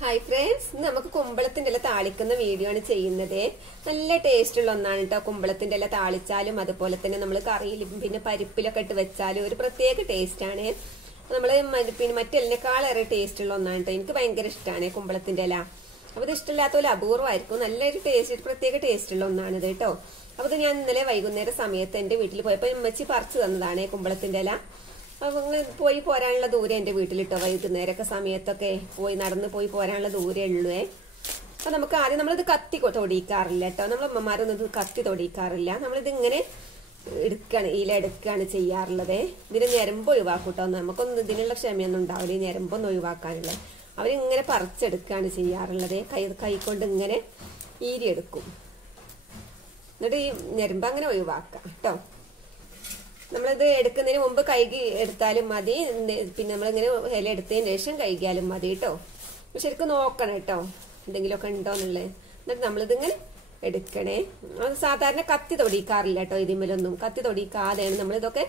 Hi friends, നമുക്ക് കുമ്പളത്തിന്റെ ഇല താളിക്കുന്ന video ആണ് ചെയ്യുന്നത്. നല്ല ടേസ്റ്റ് ഉള്ള ഒന്നാണ് കേട്ടോ. കുമ്പളത്തിന്റെ ഇല താളിച്ചാലും അതുപോലെ തന്നെ നമ്മൾ കറിയിലും പിന്നെ പരിപ്പിലൊക്കെ ഇട്ട് വെച്ചാലും ഒരു പ്രത്യേക ടേസ്റ്റ് ആണ്. നമ്മള് പിന്നെ മറ്റെല്ലിനേക്കാളേറെ ടേസ്റ്റ് ഉള്ള ഒന്നാണ് കേട്ടോ. എനിക്ക് ഭയങ്കര ഇഷ്ടമാണ് കുമ്പളത്തിന്റെ ഇല. അപ്പൊ ഇത് ഇഷ്ടമില്ലാത്ത പോലെ അപൂർവമായിരിക്കും. നല്ലൊരു ടേസ്റ്റ്, പ്രത്യേക ടേസ്റ്റ് ഉള്ള ഒന്നാണിത് കേട്ടോ. അപ്പൊ ഇത് ഞാൻ ഇന്നലെ വൈകുന്നേര സമയത്ത് എന്റെ വീട്ടിൽ പോയപ്പോ ഉമ്മച്ചി പറിച്ചു തന്നതാണ് കുമ്പളത്തിന്റെ ഇല. അപ്പൊ പോയി പോരാനുള്ള ദൂരം എന്റെ വീട്ടിലിട്ടോ. വൈകുന്നേരമൊക്കെ സമയത്തൊക്കെ നടന്ന് പോയി പോരാനുള്ള ദൂരേ ഉള്ളൂ. അപ്പൊ നമുക്ക് ആദ്യം നമ്മളിത് കത്തി തൊടിയിക്കാറില്ല കേട്ടോ. നമ്മളമ്മമാരൊന്നും ഇത് കത്തി തൊടിയിക്കാറില്ല. നമ്മളിത് ഇങ്ങനെ ഇല എടുക്കുകയാണ് ചെയ്യാറുള്ളത്. ഇതിന് ഞരമ്പ് ഒഴിവാക്കൂട്ടോ. നമുക്കൊന്നും ഇതിനുള്ള ക്ഷമയൊന്നും ഉണ്ടാവില്ല ഈ ഞരമ്പൊന്നും ഒഴിവാക്കാനുള്ളത്. അവരിങ്ങനെ പറിച്ചെടുക്കുകയാണ് ചെയ്യാറുള്ളത്. കൈകൊണ്ട് ഇങ്ങനെ ഈരിയെടുക്കും. എന്നിട്ട് ഈ ഞരമ്പ് അങ്ങനെ ഒഴിവാക്കാം കേട്ടോ. നമ്മളിത് എടുക്കുന്നതിന് മുമ്പ് കഴുകി എടുത്താലും മതി. പിന്നെ നമ്മളിങ്ങനെ ഇല എടുത്തതിന് ശേഷം കഴുകിയാലും മതി കേട്ടോ. ശരിക്കും നോക്കണം കേട്ടോ എന്തെങ്കിലുമൊക്കെ ഉണ്ടോ എന്നുള്ളത്. എന്നിട്ട് നമ്മളിതിങ്ങനെ എടുക്കണേ. അത് സാധാരണ കത്തി തൊടിയിക്കാറില്ല കേട്ടോ. ഇതിന്മേലൊന്നും കത്തി തൊടിയിക്കാതെയാണ് നമ്മളിതൊക്കെ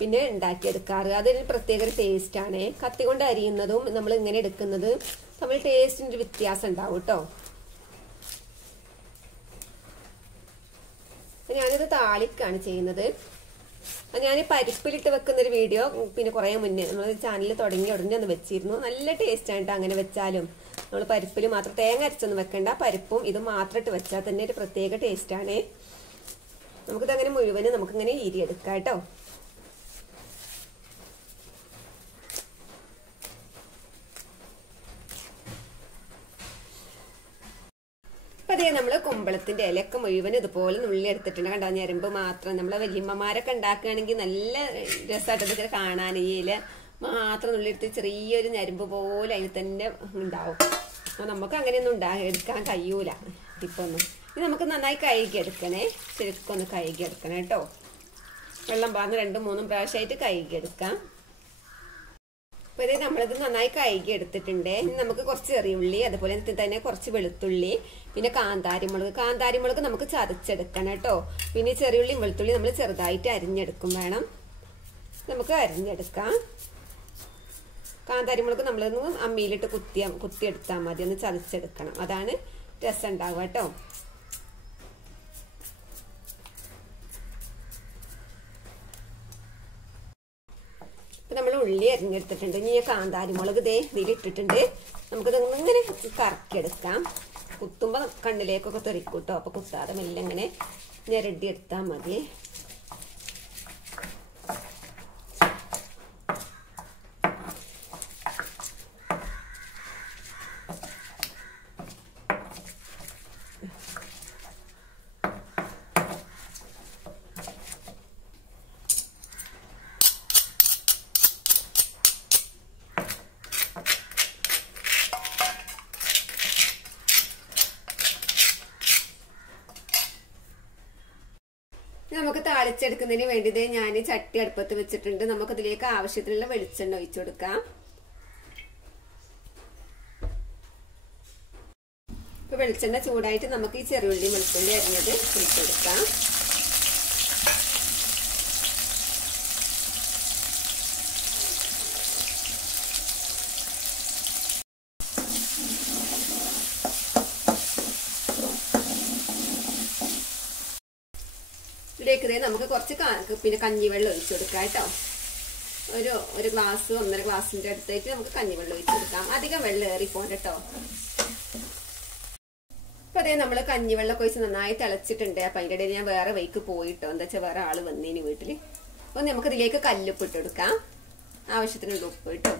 പിന്നെ ഉണ്ടാക്കിയെടുക്കാറ്. അതൊരു പ്രത്യേക ഒരു ടേസ്റ്റ് ആണ്. കത്തി കൊണ്ട് അരിയുന്നതും നമ്മൾ ഇങ്ങനെ എടുക്കുന്നത് നമ്മൾ ടേസ്റ്റിന്റെ വ്യത്യാസം ഉണ്ടാവും കേട്ടോ. ഞാനിത് താളിക്കാണ് ചെയ്യുന്നത്. ഞാൻ പരിപ്പിലിട്ട് വെക്കുന്ന ഒരു വീഡിയോ പിന്നെ കുറെ മുന്നേ നമ്മൾ ചാനലിൽ തുടങ്ങി ഉടനെ ഒന്ന് വെച്ചിരുന്നു. നല്ല ടേസ്റ്റ് ആണ് കേട്ടോ. അങ്ങനെ വെച്ചാലും നമ്മൾ പരിപ്പിൽ മാത്രം തേങ്ങ അരച്ചൊന്നും വെക്കണ്ട. പരിപ്പും ഇത് മാത്രം ഇട്ട് വെച്ചാൽ തന്നെ ഒരു പ്രത്യേക ടേസ്റ്റ് ആണ്. നമുക്കിതങ്ങനെ മുഴുവനും നമുക്കിങ്ങനെ ഈരിയെടുക്കാം കേട്ടോ. അപ്പൊ അതേ നമ്മള് കുമ്പളത്തിന്റെ ഇലയൊക്കെ മുഴുവൻ ഇതുപോലെ നുള്ളി എടുത്തിട്ടുണ്ട് കണ്ടോ. ഞരമ്പ് മാത്രം. നമ്മളെ വല്യമ്മമാരൊക്കെ ഉണ്ടാക്കുകയാണെങ്കിൽ നല്ല രസമായിട്ട് ഇതൊക്കെ കാണാൻ. ഈ ഇല മാത്രം നുള്ളിയെടുത്ത് ചെറിയൊരു ഞരമ്പ് പോലെ അതിൽ തന്നെ ഉണ്ടാവും. അപ്പൊ നമുക്ക് അങ്ങനെയൊന്നും എടുക്കാൻ കഴിയൂല ഇപ്പൊന്നും. ഇത് നമുക്ക് നന്നായി കഴുകിയെടുക്കണേ. ശരിക്കും ഒന്ന് കഴുകിയെടുക്കണം കേട്ടോ. വെള്ളം പാർന്ന് 2-3 പ്രാവശ്യമായിട്ട് കഴുകിയെടുക്കാം. അപ്പൊ ഇത് നമ്മളിത് നന്നായി കഴുകി എടുത്തിട്ടുണ്ട്. ഇനി നമുക്ക് കുറച്ച് ചെറിയ ഉള്ളി, അതുപോലെ തന്നെ കുറച്ച് വെളുത്തുള്ളി, പിന്നെ കാന്താരിമുളക് നമുക്ക് ചതച്ചെടുക്കണം കേട്ടോ. പിന്നെ ചെറിയുള്ളിയും വെളുത്തുള്ളി നമ്മൾ ചെറുതായിട്ട് അരിഞ്ഞെടുക്കും വേണം. നമുക്ക് അരിഞ്ഞെടുക്കാം. കാന്താരിമുളക് നമ്മളൊന്ന് അമ്മിയിലിട്ട് കുത്തിയെടുത്താൽ മതി. ഒന്ന് ചതച്ചെടുക്കണം. അതാണ് രസം ഉണ്ടാവുക കേട്ടോ. നമ്മൾ ഉള്ളി അരിഞ്ഞെടുത്തിട്ടുണ്ട്. ഇനി കാന്താരിമുളക് ഇതിലിട്ടിട്ടുണ്ട്. നമുക്കിത് ഇങ്ങനെ കറക്കിയെടുക്കാം. കുത്തുമ്പോ കണ്ണിലേക്കൊക്കെ തെറിക്കൂട്ടോ. അപ്പൊ കുത്താതെ മെല്ലെ ഇങ്ങനെ ഞെരടി എടുത്താൽ മതി. നമുക്ക് താളിച്ചെടുക്കുന്നതിന് വേണ്ടിയത് ഞാൻ ചട്ടി അടുപ്പത്ത് വെച്ചിട്ടുണ്ട്. നമുക്കതിലേക്ക് ആവശ്യത്തിനുള്ള വെളിച്ചെണ്ണ ഒഴിച്ചു കൊടുക്കാം. ഇപ്പൊ വെളിച്ചെണ്ണ ചൂടായിട്ട് നമുക്ക് ഈ ചെറുള്ളി വെളുത്തുള്ളി അരിഞ്ഞത് ഒഴിച്ചു കൊടുക്കാം. ഇതിലേക്ക് നമുക്ക് കുറച്ച് പിന്നെ കഞ്ഞിവെള്ളം ഒഴിച്ചു കൊടുക്കാം കേട്ടോ. ഒരു ഗ്ലാസ് 1.5 ഗ്ലാസിന്റെ അടുത്തായിട്ട് നമുക്ക് കഞ്ഞിവെള്ളം ഒഴിച്ചു കൊടുക്കാം. അധികം വെള്ളം ഏറിപ്പോണ്ട കേട്ടോ. അപ്പൊ അതേ നമ്മള് കഞ്ഞിവെള്ളം ഒഴിച്ച് നന്നായി തിളച്ചിട്ടുണ്ട്. അപ്പൊ അതിന്റെ ഇടയിൽ ഞാൻ വേറെ വൈക്ക് പോയിട്ടോ. എന്താ വെച്ചാൽ വേറെ ആള് വന്നേന് വീട്ടില്. അപ്പൊ നമുക്ക് ഇതിലേക്ക് കല്ലുപ്പ് ഇട്ട് കൊടുക്കാം. ആവശ്യത്തിനുള്ള ഉപ്പ് കേട്ടോ.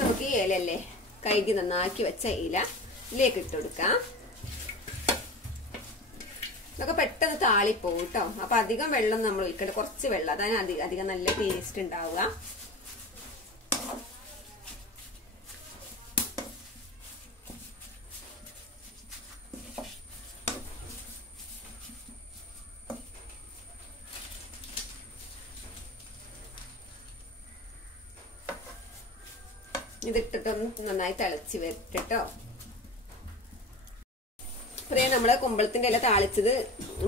നമുക്ക് ഈ ഇലല്ലേ കഴുകി നന്നാക്കി വെച്ച ഇല ഇതിലേക്ക് ഇട്ട് കൊടുക്കാം. ഇതൊക്കെ പെട്ടെന്ന് താളിപ്പോവും കേട്ടോ. അപ്പൊ അധികം വെള്ളം നമ്മൾ ഒഴിക്കണ്ട. കുറച്ച് വെള്ളം, അതാണ് അധികം നല്ല ടേസ്റ്റ് ഉണ്ടാവുക. ഇതിട്ടിട്ടൊന്ന് നന്നായി തിളച്ച് വരട്ടോ. നമ്മളെ കുമ്പളത്തിന്റെ ഇല താളിച്ചത്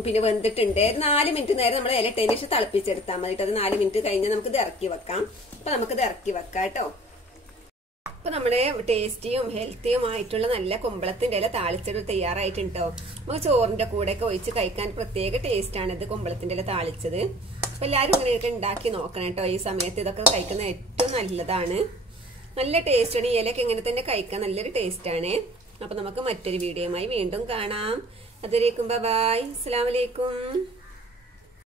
പിന്നെ വെന്തിട്ടുണ്ട്. 4 മിനിറ്റ് നേരം നമ്മൾ ഇല ഇട്ടതിന് ശേഷം തിളപ്പിച്ചെടുത്താൽ മതി. അത് 4 മിനിറ്റ് കഴിഞ്ഞ് നമുക്ക് ഇത് ഇറക്കി വെക്കാം. അപ്പൊ നമുക്കിത് ഇറക്കി വെക്കാം കേട്ടോ. അപ്പൊ നമ്മുടെ ടേസ്റ്റിയും ഹെൽത്തിയുമായിട്ടുള്ള നല്ല കുമ്പളത്തിന്റെ ഇല താളിച്ചത് തയ്യാറായിട്ടുണ്ടോ. നമുക്ക് ചോറിന്റെ കൂടെ ഒക്കെ ഒഴിച്ച് കഴിക്കാൻ പ്രത്യേക ടേസ്റ്റ് ആണ് ഇത് കുമ്പളത്തിന്റെ ഇല താളിച്ചത്. അപ്പൊ എല്ലാരും ഇങ്ങനെയൊക്കെ ഉണ്ടാക്കി നോക്കണം കേട്ടോ. ഈ സമയത്ത് ഇതൊക്കെ കഴിക്കുന്നത് ഏറ്റവും നല്ലതാണ്. നല്ല ടേസ്റ്റ് ആണ്. ഈ ഇലയൊക്കെ ഇങ്ങനെ തന്നെ കഴിക്കാൻ നല്ലൊരു ടേസ്റ്റ് ആണ്. അപ്പൊ നമുക്ക് മറ്റൊരു വീഡിയോയുമായി വീണ്ടും കാണാം. അതുവരേക്കും ബൈ. അസ്സലാമു അലൈക്കും.